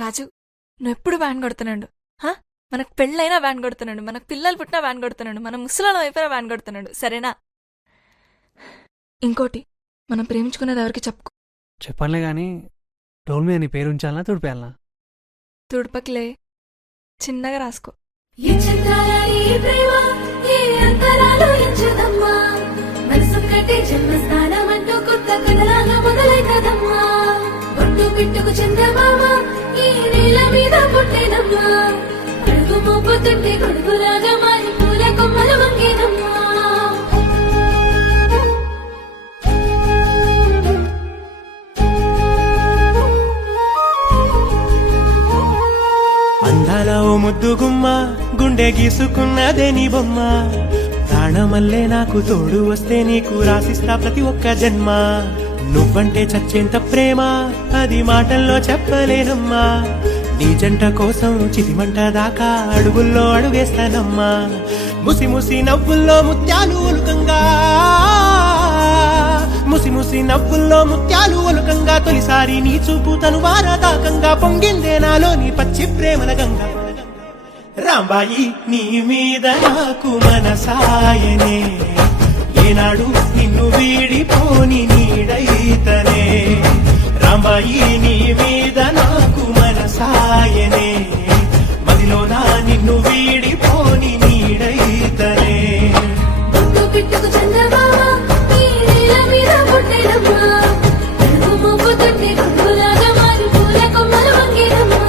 రాజు, నువ్వెప్పుడు వ్యాన్ కొడుతున్నాడు. మనకు పెళ్ళైనా వ్యాన్ కొడుతున్నాడు, మనకు పిల్లలు పుట్టినా వ్యాన్ కొడుతున్నాడు, మన ముసలాళ్ళం అయిపోయినా వ్యాన్ కొడుతున్నాడు. సరేనా? ఇంకోటి, మనం ప్రేమించుకునేది ఎవరికి చెప్పుకో. చెప్పనులే గాని డోల్ మీద నీ పేరు ఉంచాలనా తుడిపేయాలనా? తుడుపకిలే, చిన్నగా రాసుకో. పిట్టుకు చందమామ ఈ నేల మీద పుట్టినమ్మా, అడుగు మోపుతుంటే కొడుకులాగా మారి పూల కొమ్మల వంగేనమ్మా. అందాల ఓ ముద్దు గుమ్మ, గుండె గీసుకున్నదే నీ బొమ్మ. ప్రాణమల్లే నాకు తోడు వస్తే నీకు రాసిస్తా ప్రతి ఒక్క జన్మ. నువ్వంటే చచ్చేంత ప్రేమ అది మాటల్లో చెప్పలేనమ్మా. నీ జంట కోసం చితిమంట దాకా అడుగుల్లో అడుగేస్తానమ్మా. ముసి ముసి నవ్వుల్లో ముత్యాలు ఒలుకంగా, ముసి ముసి నవ్వుల్లో ముత్యాలు ఒలుకంగా, తొలిసారి నీ చూపు తను వారదాకంగా పొంగిందే నాలో నీ పచ్చి ప్రేమల గంగా. రాంబాయి నీ మీద నాకు మనసాయనే, ఏనాడు నిన్ను వీడిపోని నీడైతనే. రాంబాయి నీ మీద నాకు మనసాయనే, మదిలోనా నిన్ను వీడిపోని నీడైతనే. పిట్టుకు చందమామ ఈ నేల మీద పుట్టినమ్మా, అడుగు మోపుతుంటే కొడుకులాగా మారి పూల కొమ్మల వంగేనమ్మా.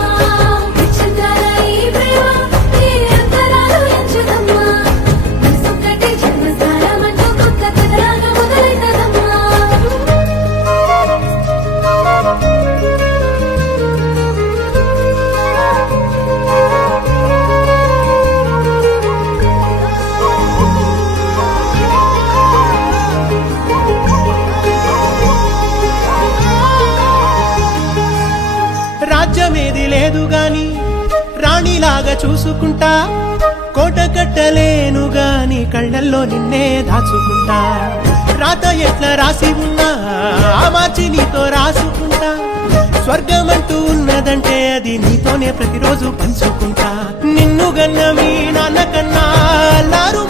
రాజ్యమేది లేదు గాని రాణిలాగా చూసుకుంటా, కోట కట్టలేను గాని కళ్ళల్లో నిన్నే దాచుకుంటా. రాత ఎట్లా రాసి ఉన్నా ఆ మార్చి నీతో రాసుకుంటా. స్వర్గమంటూ ఉన్నదంటే అది నీతోనే ప్రతిరోజు పంచుకుంటా. నిన్ను గన్న మీ నాన్న కన్నా అల్లారు